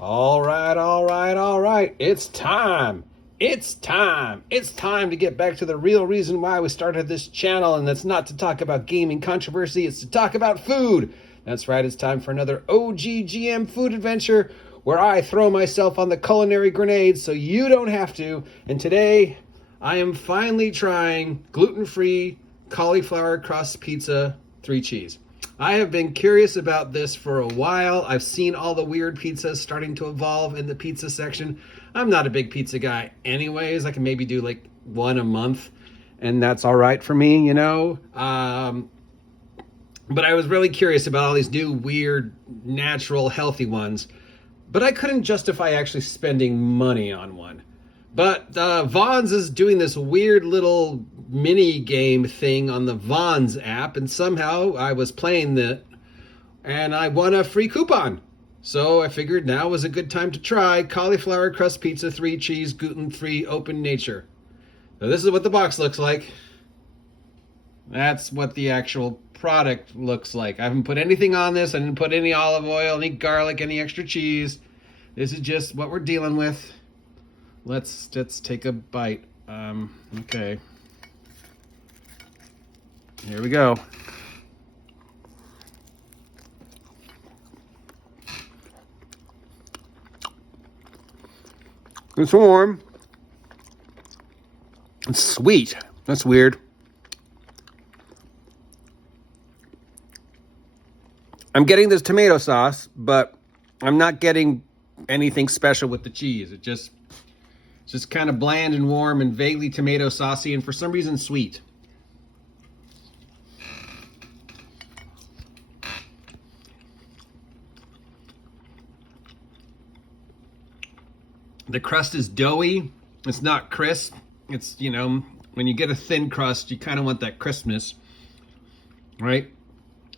All right, all right, all right. It's time. It's time. It's time to get back to the real reason why we started this channel, and that's not to talk about gaming controversy, it's to talk about food. That's right, it's time for another OGGM food adventure where I throw myself on the culinary grenade so you don't have to. And today, I am finally trying gluten-free cauliflower crust pizza 3 cheese. I have been curious about this for a while. I've seen all the weird pizzas starting to evolve in the pizza section. I'm not a big pizza guy anyways. I can maybe do like one a month and that's all right for me, you know? But I was really curious about all these new weird, natural, healthy ones. But I couldn't justify actually spending money on one. But Vaughn's is doing this weird little mini game thing on the Vaughn's app, and somehow I was playing that, and I won a free coupon. So I figured now was a good time to try cauliflower crust pizza 3 cheese gluten-free open nature. So this is what the box looks like. That's what the actual product looks like. I haven't put anything on this. I didn't put any olive oil, any garlic, any extra cheese. This is just what we're dealing with. Let's take a bite. Okay. Here we go. It's warm. It's sweet. That's weird. I'm getting this tomato sauce, but I'm not getting anything special with the cheese. It's just kind of bland and warm and vaguely tomato saucy and for some reason sweet. The crust is doughy. It's not crisp. It's, you know, when you get a thin crust, you kind of want that crispness, right?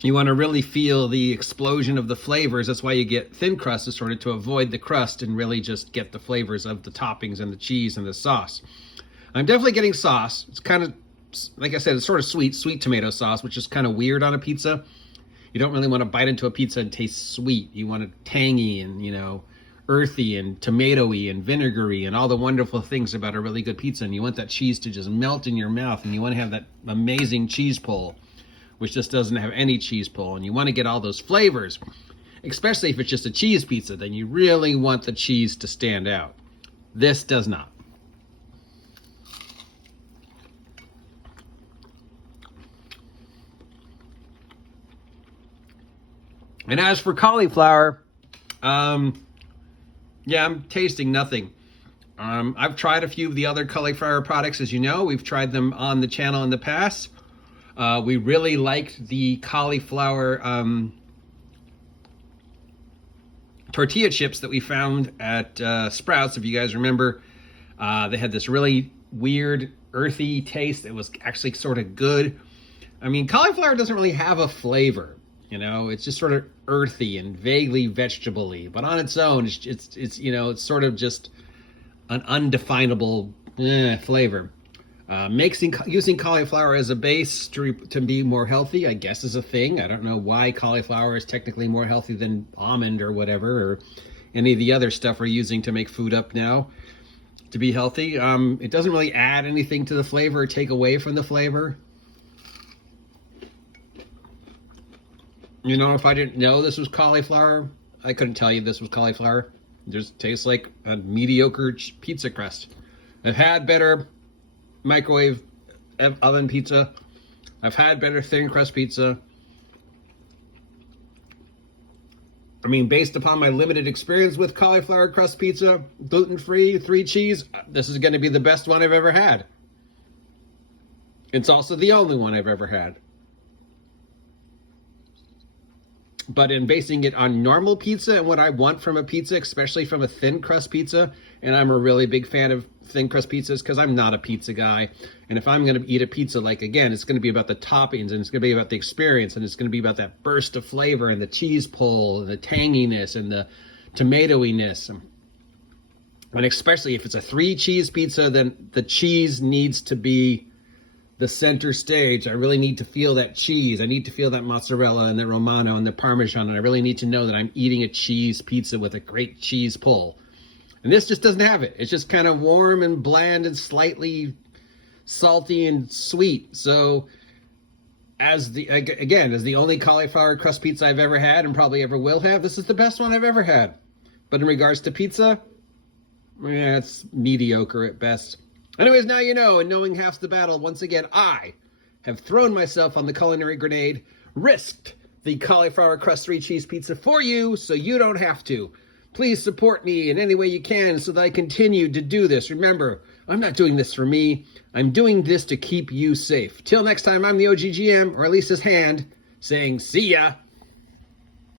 You want to really feel the explosion of the flavors. That's why you get thin crust, is sort of to avoid the crust and really just get the flavors of the toppings and the cheese and the sauce. I'm definitely getting sauce. It's kind of, like I said, it's sort of sweet tomato sauce, which is kind of weird on a pizza. You don't really want to bite into a pizza and taste sweet. You want it tangy and, you know, earthy and tomatoey and vinegary and all the wonderful things about a really good pizza. And you want that cheese to just melt in your mouth, and you want to have that amazing cheese pull, which just doesn't have any cheese pull, and you want to get all those flavors, especially if it's just a cheese pizza, then you really want the cheese to stand out. This does not. And as for cauliflower, yeah, I'm tasting nothing. I've tried a few of the other cauliflower products, as you know. We've tried them on the channel in the past. We really liked the cauliflower tortilla chips that we found at Sprouts. If you guys remember, they had this really weird, earthy taste. It was actually sort of good. I mean, cauliflower doesn't really have a flavor, you know. It's just sort of earthy and vaguely vegetable-y. But on its own, it's you know, it's sort of just an undefinable flavor. Using cauliflower as a base to be more healthy, I guess, is a thing. I don't know why cauliflower is technically more healthy than almond or whatever, or any of the other stuff we're using to make food up now to be healthy. It doesn't really add anything to the flavor or take away from the flavor. You know, if I didn't know this was cauliflower, I couldn't tell you this was cauliflower. It just tastes like a mediocre pizza crust. I've had better microwave oven pizza. I've had better thin crust pizza. I mean, based upon my limited experience with cauliflower crust pizza, gluten-free, 3 cheese, this is going to be the best one I've ever had. It's also the only one I've ever had. But in basing it on normal pizza and what I want from a pizza, especially from a thin crust pizza, and I'm a really big fan of thin crust pizzas because I'm not a pizza guy. And if I'm going to eat a pizza, like, again, it's going to be about the toppings, and it's going to be about the experience, and it's going to be about that burst of flavor and the cheese pull and the tanginess and the tomatoiness. And especially if it's a 3 cheese pizza, then the cheese needs to be the center stage. I really need to feel that cheese. I need to feel that mozzarella and the Romano and the Parmesan, and I really need to know that I'm eating a cheese pizza with a great cheese pull. And this just doesn't have it. It's just kind of warm and bland and slightly salty and sweet. So as the only cauliflower crust pizza I've ever had and probably ever will have, this is the best one I've ever had. But in regards to pizza, yeah, it's mediocre at best. Anyways, now you know, and knowing half the battle, once again, I have thrown myself on the culinary grenade, risked the cauliflower crust 3-cheese pizza for you so you don't have to. Please support me in any way you can so that I continue to do this. Remember, I'm not doing this for me. I'm doing this to keep you safe. Till next time, I'm the OGGM, or at least his hand, saying see ya.